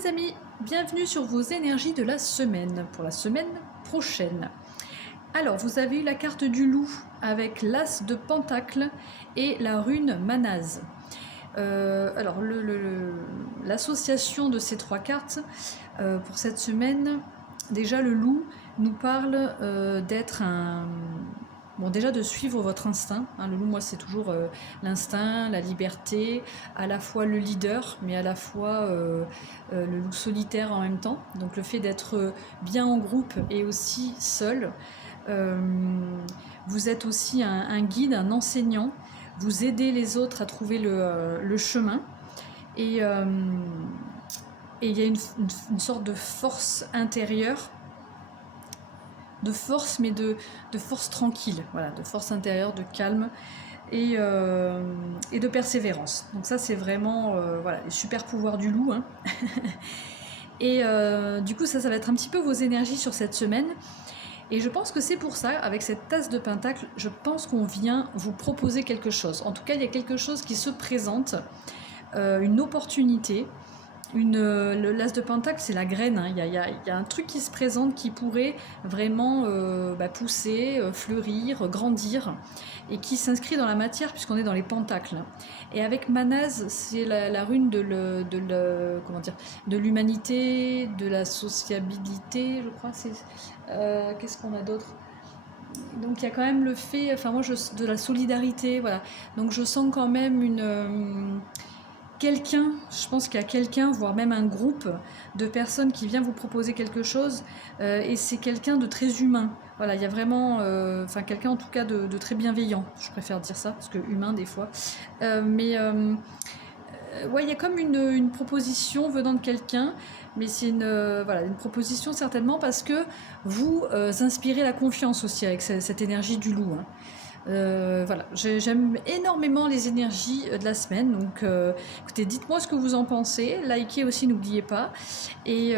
les amis, bienvenue sur vos énergies de la semaine, pour la semaine prochaine. Alors, vous avez eu la carte du loup avec l'as de pentacle et la rune Manaz. Alors, l'association de ces trois cartes pour cette semaine, déjà le loup nous parle d'être un... Bon, déjà de suivre votre instinct. Hein, le loup, moi, c'est toujours l'instinct, la liberté, à la fois le leader, mais à la fois le loup solitaire en même temps. Donc le fait d'être bien en groupe et aussi seul. Vous êtes aussi un guide, un enseignant. Vous aidez les autres à trouver le chemin. Et il y a une sorte de force intérieure, de force, mais de force tranquille, voilà, de force intérieure, de calme et de persévérance. Donc ça, c'est vraiment voilà, les super pouvoirs du loup. Hein. Et du coup, ça va être un petit peu vos énergies sur cette semaine. Et je pense que c'est pour ça, avec cette tasse de pentacle, je pense qu'on vient vous proposer quelque chose. En tout cas, il y a quelque chose qui se présente, une opportunité. L'as de pentacle, c'est la graine. Hein. Il y a un truc qui se présente qui pourrait vraiment pousser, fleurir, grandir et qui s'inscrit dans la matière puisqu'on est dans les pentacles. Et avec Manaz, c'est la rune de l'humanité, de la sociabilité, je crois. Qu'est-ce qu'on a d'autre ? Donc il y a quand même le fait, de la solidarité, voilà. Donc je sens quand même quelqu'un, je pense qu'il y a quelqu'un, voire même un groupe de personnes qui vient vous proposer quelque chose, et c'est quelqu'un de très humain. Voilà, il y a vraiment, quelqu'un en tout cas de très bienveillant, je préfère dire ça, parce que humain des fois. Ouais, il y a comme une proposition venant de quelqu'un, mais c'est une proposition certainement parce que vous inspirez la confiance aussi avec cette énergie du loup. Hein. Voilà, j'aime énormément les énergies de la semaine, donc écoutez, dites-moi ce que vous en pensez, likez aussi, n'oubliez pas, et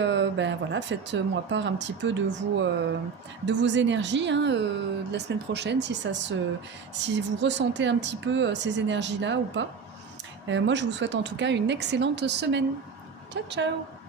voilà, faites-moi part un petit peu de vos énergies hein, de la semaine prochaine, si vous ressentez un petit peu ces énergies-là ou pas. Moi, je vous souhaite en tout cas une excellente semaine. Ciao, ciao!